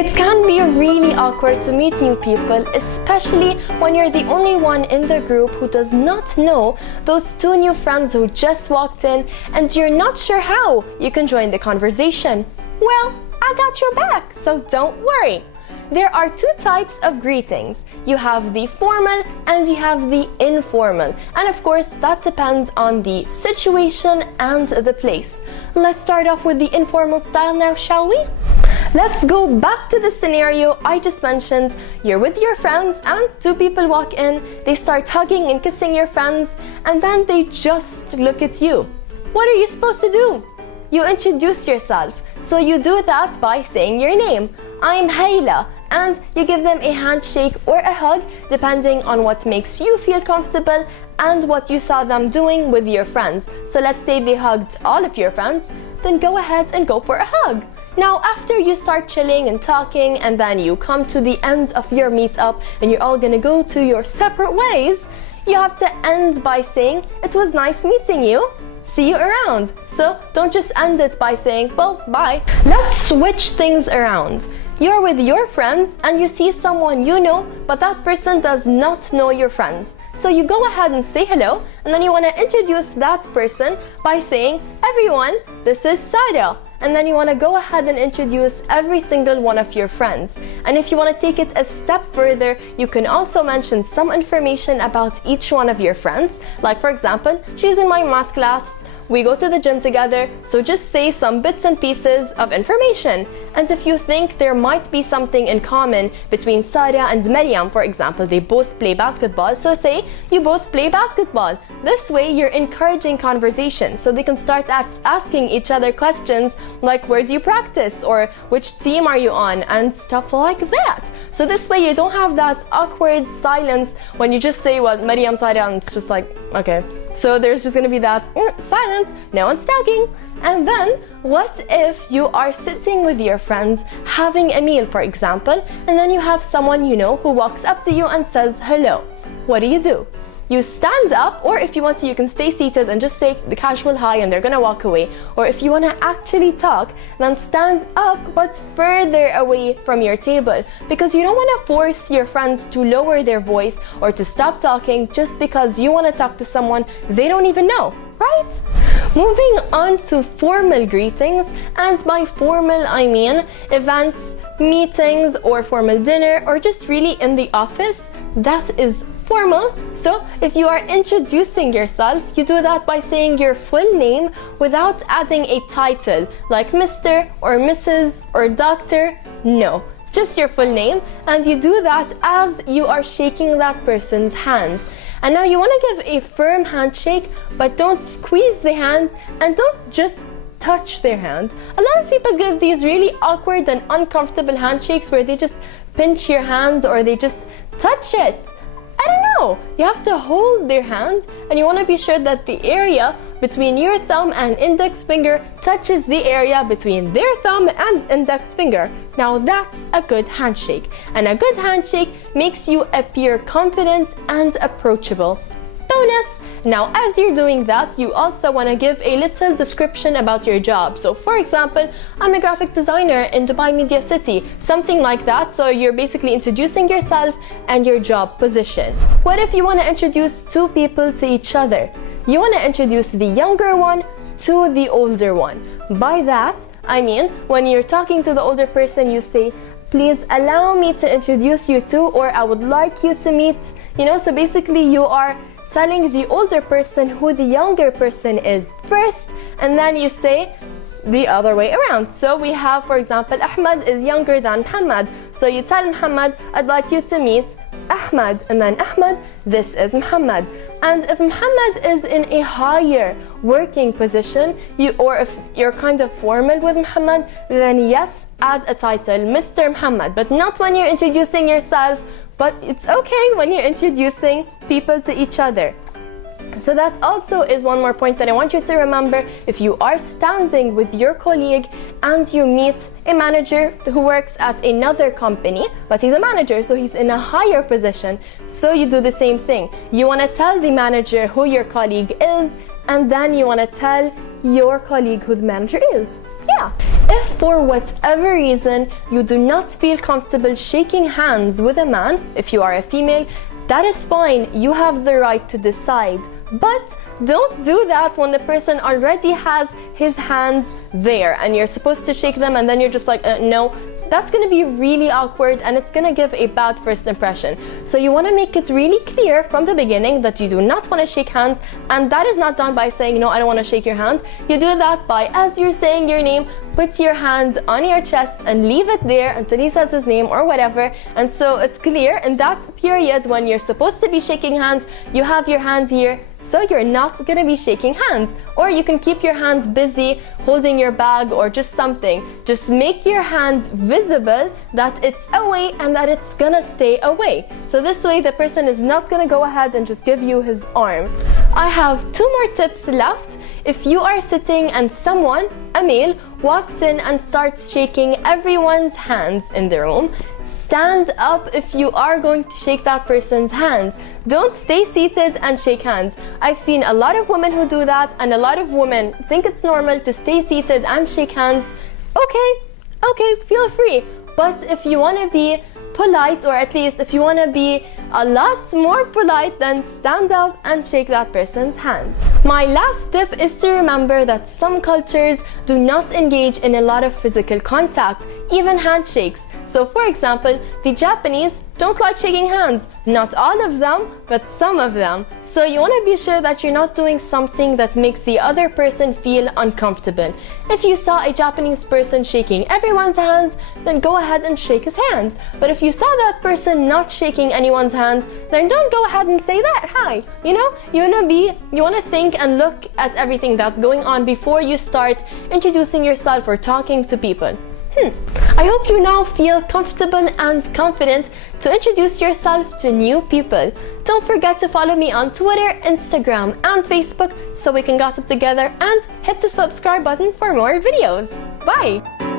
It can be really awkward to meet new people, especially when you're the only one in the group who does not know those two new friends who just walked in and you're not sure how you can join the conversation. Well, I got your back, so don't worry. There are two types of greetings. You have the formal and you have the informal. And of course, that depends on the situation and the place. Let's start off with the informal style now, shall we? Let's go back to the scenario I just mentioned. You're with your friends and two people walk in. They start hugging and kissing your friends and then they just look at you. What are you supposed to do? You introduce yourself. So you do that by saying your name. I'm Hayla, and you give them a handshake or a hug depending on what makes you feel comfortable and what you saw them doing with your friends. So let's say they hugged all of your friends, then go ahead and go for a hug. Now after you start chilling and talking and then you come to the end of your meetup and you're all gonna go to your separate ways, you have to end by saying, it was nice meeting you. See you around. So don't just end it by saying, well, bye. Let's switch things around. You're with your friends and you see someone you know, but that person does not know your friends. So you go ahead and say hello, and then you want to introduce that person by saying, everyone, this is Sarah. And then you want to go ahead and introduce every single one of your friends. And if you want to take it a step further, you can also mention some information about each one of your friends. Like for example, she's in my math class, we go to the gym together, so just say some bits and pieces of information. And if you think there might be something in common between Sarah and Maryam, for example, they both play basketball, so say you both play basketball. This way you're encouraging conversation, so they can start asking each other questions like, where do you practice, or which team are you on, and stuff like that. So this way you don't have that awkward silence when you just say, well, Maryam, Sarah, and it's just like, okay. So there's just gonna be that silence, no one's talking. And then, what if you are sitting with your friends having a meal, for example, and then you have someone you know who walks up to you and says hello? What do? You stand up, or if you want to, you can stay seated and just say the casual hi and they're gonna walk away. Or if you wanna actually talk, then stand up but further away from your table, because you don't wanna force your friends to lower their voice or to stop talking just because you wanna talk to someone they don't even know, right? Moving on to formal greetings, and by formal I mean events, meetings, or formal dinner, or just really in the office. That is formal. So if you are introducing yourself, you do that by saying your full name without adding a title like Mr. or Mrs. or Doctor. No, just your full name, and you do that as you are shaking that person's hand. And now you want to give a firm handshake, but don't squeeze the hand and don't just touch their hand. A lot of people give these really awkward and uncomfortable handshakes where they just pinch your hand or they just touch it. I don't know. You have to hold their hand, and you want to be sure that the area between your thumb and index finger touches the area between their thumb and index finger. Now that's a good handshake. And a good handshake makes you appear confident and approachable. Bonus! Now, as you're doing that, you also want to give a little description about your job. So, for example, I'm a graphic designer in Dubai Media City, something like that. So you're basically introducing yourself and your job position. What if you want to introduce two people to each other? You want to introduce the younger one to the older one. By that, I mean, when you're talking to the older person, you say, please allow me to introduce you to, or I would like you to meet, so basically you are telling the older person who the younger person is first, and then you say the other way around. So we have, for example, Ahmed is younger than Muhammad. So you tell Muhammad, I'd like you to meet Ahmed, and then Ahmed, this is Muhammad. And if Muhammad is in a higher working position, or if you're kind of formal with Muhammad, then yes, add a title, Mr. Muhammad, but not when you're introducing yourself. But it's okay when you're introducing people to each other. So that also is one more point that I want you to remember. If you are standing with your colleague and you meet a manager who works at another company, but he's a manager, so he's in a higher position, so you do the same thing. You want to tell the manager who your colleague is, and then you want to tell your colleague who the manager is. Yeah. If for whatever reason you do not feel comfortable shaking hands with a man, if you are a female, that is fine. You have the right to decide. But don't do that when the person already has his hands there and you're supposed to shake them and then you're just like, no. That's going to be really awkward and it's going to give a bad first impression. So you want to make it really clear from the beginning that you do not want to shake hands, and that is not done by saying, no, I don't want to shake your hand. You do that by, as you're saying your name, put your hand on your chest and leave it there until he says his name or whatever. And so it's clear in that period when you're supposed to be shaking hands, you have your hand here, so you're not going to be shaking hands. Or you can keep your hands busy holding your bag or just something. Just make your hands visible that it's away and that it's going to stay away. So this way the person is not going to go ahead and just give you his arm. I have 2 more tips left. If you are sitting and someone, a male, walks in and starts shaking everyone's hands in the room, stand up if you are going to shake that person's hands. Don't stay seated and shake hands. I've seen a lot of women who do that, and a lot of women think it's normal to stay seated and shake hands. Okay, feel free. But if you want to be polite, or at least if you want to be a lot more polite, then stand up and shake that person's hand. My last tip is to remember that some cultures do not engage in a lot of physical contact, even handshakes. So for example, the Japanese don't like shaking hands. Not all of them, but some of them. So you want to be sure that you're not doing something that makes the other person feel uncomfortable. If you saw a Japanese person shaking everyone's hands, then go ahead and shake his hand. But if you saw that person not shaking anyone's hand, then don't go ahead and say that. Hi. You want to think and look at everything that's going on before you start introducing yourself or talking to people. I hope you now feel comfortable and confident to introduce yourself to new people. Don't forget to follow me on Twitter, Instagram, and Facebook so we can gossip together, and hit the subscribe button for more videos. Bye!